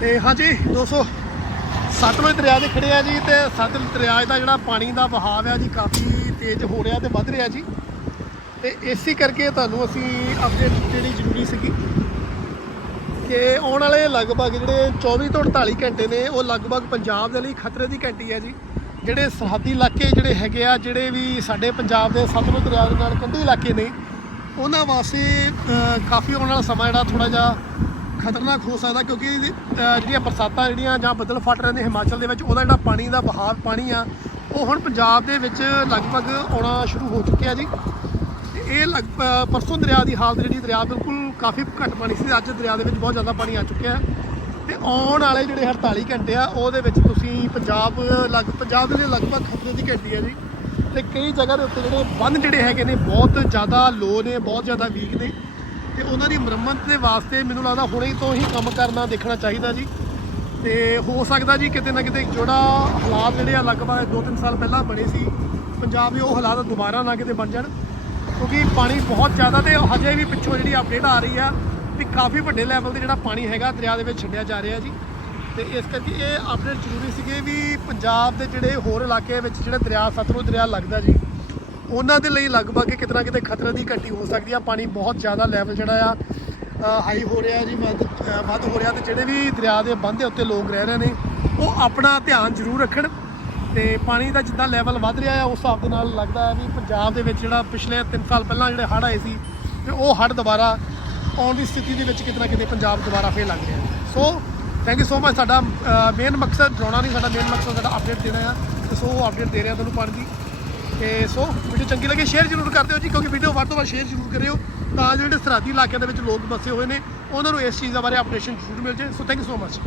ਤੇ ਹਾਂਜੀ ਦੋਸਤੋ ਸਤਲੁਜ ਦਰਿਆ ਦੇ ਖੜੇ ਆ ਜੀ ਤੇ ਸਤਲੁਜ ਦਰਿਆ ਦਾ ਜਿਹੜਾ ਪਾਣੀ ਦਾ ਵਹਾਅ ਆ ਜੀ ਕਾਫੀ ਤੇਜ਼ ਹੋ ਰਿਹਾ ਤੇ ਵੱਧ ਰਿਹਾ ਜੀ। ਤੇ ਇਸੇ ਕਰਕੇ ਤੁਹਾਨੂੰ ਅਸੀਂ ਅਪਡੇਟ ਜਿਹੜੀ ਜ਼ਰੂਰੀ ਸੀਗੀ ਕਿ ਆਉਣ ਵਾਲੇ ਲਗਭਗ ਜਿਹੜੇ 24 ਤੋਂ 48 ਘੰਟੇ ਨੇ, ਉਹ ਲਗਭਗ ਪੰਜਾਬ ਦੇ ਲਈ ਖਤਰੇ ਦੀ ਘੰਟੀ ਹੈ ਜੀ। ਜਿਹੜੇ ਸਰਹੱਦੀ ਇਲਾਕੇ ਜਿਹੜੇ ਹੈਗੇ ਆ, ਜਿਹੜੇ ਵੀ ਸਾਡੇ ਪੰਜਾਬ ਦੇ ਸਤਲੁਜ ਦਰਿਆ ਦੇ ਨਾਲ ਕੰਢੀ ਇਲਾਕੇ ਨੇ, ਉਹਨਾਂ ਵਾਸਤੇ ਕਾਫੀ ਆਉਣ ਵਾਲਾ ਸਮਾਂ ਜਿਹੜਾ ਥੋੜਾ ਜਿਹਾ ਖਤਰਨਾਕ ਹੋ ਸਕਦਾ ਕਿਉਂਕਿ ਅ, ਜਿਹੜੀਆਂ ਬਰਸਾਤਾਂ ਜਿਹੜੀਆਂ ਜਾਂ ਬੱਦਲ ਫਟ ਰਹੇ ਨੇ ਹਿਮਾਚਲ ਦੇ ਵਿੱਚ ਉਹਦਾ ਜਿਹੜਾ ਪਾਣੀ ਦਾ ਵਹਾਅ ਪਾਣੀ ਆ ਉਹ ਹੁਣ ਪੰਜਾਬ ਦੇ ਵਿੱਚ ਲਗਭਗ ਆਉਣਾ ਸ਼ੁਰੂ ਹੋ ਚੁੱਕਿਆ ਜੀ। ਤੇ ਇਹ ਲਗ ਪ- ਪਰਸੋਂ ਦਰਿਆ ਦੀ ਹਾਲਤ ਜਿਹੜੀ ਦਰਿਆ ਬਿਲਕੁਲ ਕਾਫੀ ਘੱਟ ਪਾਣੀ ਸੀ। ਅੱਜ ਦਰਿਆ ਦੇ ਵਿੱਚ ਬਹੁਤ ਜ਼ਿਆਦਾ ਪਾਣੀ ਆ ਚੁੱਕਿਆ ਹੈ। ਤੇ ਆਉਣ ਵਾਲੇ ਜਿਹੜੇ 48 ਘੰਟੇ ਆ ਉਹਦੇ ਵਿੱਚ ਤੁਸੀਂ ਪੰਜਾਬ ਲਗ ਪੰਜਾਬ ਦੇ ਲਈ ਲਗਭਗ ਖਤਰੇ ਦੀ ਘੰਟੀ ਹੈ ਜੀ। ਤੇ ਕਈ ਜਗ੍ਹਾ ਦੇ ਉੱਤੇ ਜਿਹੜੇ ਬੰਦ ਜਿਹੜੇ ਹੈਗੇ ਨੇ ਬਹੁਤ ਜ਼ਿਆਦਾ ਲੋ ਨੇ ਬਹੁਤ ਜ਼ਿਆਦਾ ਵੀਕ ਨੇ। ਤੇ ਉਹਨਾਂ ਦੀ ਮੁਰੰਮਤ ਦੇ ਵਾਸਤੇ ਮੈਨੂੰ ਲੱਗਦਾ ਹੁਣੇ ਤੋਂ ਹੀ ਕੰਮ ਕਰਨਾ, ਦੇਖਣਾ ਚਾਹੀਦਾ ਜੀ। ਤੇ ਹੋ ਸਕਦਾ ਜੀ ਕਿਤੇ ਨਾ ਕਿਤੇ ਜਿਹੜਾ ਹਾਲਾਤ ਜਿਹੜੇ ਆ ਲਗਭਗ 2-3 ਸਾਲ ਪਹਿਲਾਂ ਬਣੇ ਸੀ। ਪੰਜਾਬ ਦੇ ਉਹ ਹਾਲਾਤ ਦੁਬਾਰਾ ਨਾ ਕਿਤੇ ਬਣ ਜਾਣ। ਕਿਉਂਕਿ ਪਾਣੀ ਬਹੁਤ ਜ਼ਿਆਦਾ ਤੇ ਹਜੇ ਵੀ ਪਿੱਛੋਂ ਜਿਹੜੀ ਅਪਡੇਟ ਆ ਰਹੀ ਆ ਵੀ ਕਾਫੀ ਵੱਡੇ ਲੈਵਲ ਤੇ ਜਿਹੜਾ ਪਾਣੀ ਹੈਗਾ ਦਰਿਆ ਦੇ ਵਿੱਚ ਛੱਡਿਆ ਜਾ ਰਿਹਾ ਜੀ। ਤੇ ਇਸ ਕਰਕੇ ਇਹ ਅਪਡੇਟ ਜ਼ਰੂਰੀ ਸੀਗੇ ਵੀ ਪੰਜਾਬ ਦੇ ਜਿਹੜੇ ਹੋਰ ਇਲਾਕੇ ਵਿੱਚ ਜਿਹੜਾ ਦਰਿਆ, ਸਤਲੁਜ ਦਰਿਆ ਲੱਗਦਾ ਜੀ ਉਹਨਾਂ ਦੇ ਲਈ ਲਗਭਗ ਕਿਤੇ ਨਾ ਕਿਤੇ ਖਤਰੇ ਦੀ ਘਟੀ ਹੋ ਸਕਦੀ ਆ। ਪਾਣੀ ਬਹੁਤ ਜ਼ਿਆਦਾ ਲੈਵਲ ਜਿਹੜਾ ਆ ਹਾਈ ਹੋ ਰਿਹਾ ਜੀ, ਵੱਧ ਵੱਧ ਹੋ ਰਿਹਾ ਤੇ ਜਿਹੜੇ ਵੀ ਦਰਿਆ ਦੇ ਬੰਦ ਦੇ ਉੱਤੇ ਲੋਕ ਰਹਿ ਰਹੇ ਨੇ, ਉਹ ਆਪਣਾ ਧਿਆਨ ਜ਼ਰੂਰ ਰੱਖਣ ਤੇ ਪਾਣੀ ਦਾ ਜਿੱਦਾਂ ਲੈਵਲ ਵੱਧ ਰਿਹਾ ਆ, ਉਸ ਹਿਸਾਬ ਦੇ ਨਾਲ ਲੱਗਦਾ ਹੈ ਵੀ ਪੰਜਾਬ ਦੇ ਵਿੱਚ ਜਿਹੜਾ ਪਿਛਲੇ 3 ਸਾਲ ਪਹਿਲਾਂ ਜਿਹੜੇ ਹੜ੍ਹ ਆਏ ਸੀ ਤੇ ਉਹ ਹੜ੍ਹ ਦੁਬਾਰਾ ਆਉਣ ਦੀ ਸਥਿਤੀ ਦੇ ਵਿੱਚ ਕਿਤੇ ਨਾ ਕਿਤੇ ਪੰਜਾਬ ਦੁਬਾਰਾ ਫੇਰ ਲੱਗ ਰਿਹਾ। So thank you so much ਸਾਡਾ ਮੇਨ ਮਕਸਦ, ਡਰਾਉਣਾ ਨਹੀਂ, ਸਾਡਾ ਮੇਨ ਮਕਸਦ ਸਾਡਾ ਅਪਡੇਟ ਦੇਣਾ ਆ ਤੇ ਸੋ ਉਹ ਅਪਡੇਟ ਦੇ ਰਿਹਾ ਤੁਹਾਨੂੰ ਪਾਣੀ ਦੀ। ਤੇ ਸੋ ਵੀਡੀਓ ਚੰਗੀ ਲੱਗੇ ਸ਼ੇਅਰ ਜ਼ਰੂਰ ਕਰ ਦਿਓ ਜੀ, ਕਿਉਂਕਿ ਵੀਡੀਓ ਵੱਧ ਤੋਂ ਵੱਧ ਸ਼ੇਅਰ ਜ਼ਰੂਰ ਕਰਿਓ। ਤਾਂ ਜਿਹੜੇ ਸਰਹੱਦੀ ਇਲਾਕਿਆਂ ਦੇ ਵਿੱਚ ਲੋਕ ਬਸੇ ਹੋਏ ਨੇ, ਉਹਨਾਂ ਨੂੰ ਇਸ ਚੀਜ਼ ਦਾ ਬਾਰੇ ਅਪਡੇਸ਼ਨ ਜ਼ਰੂਰ ਮਿਲ ਜਾਏ। So thank you so much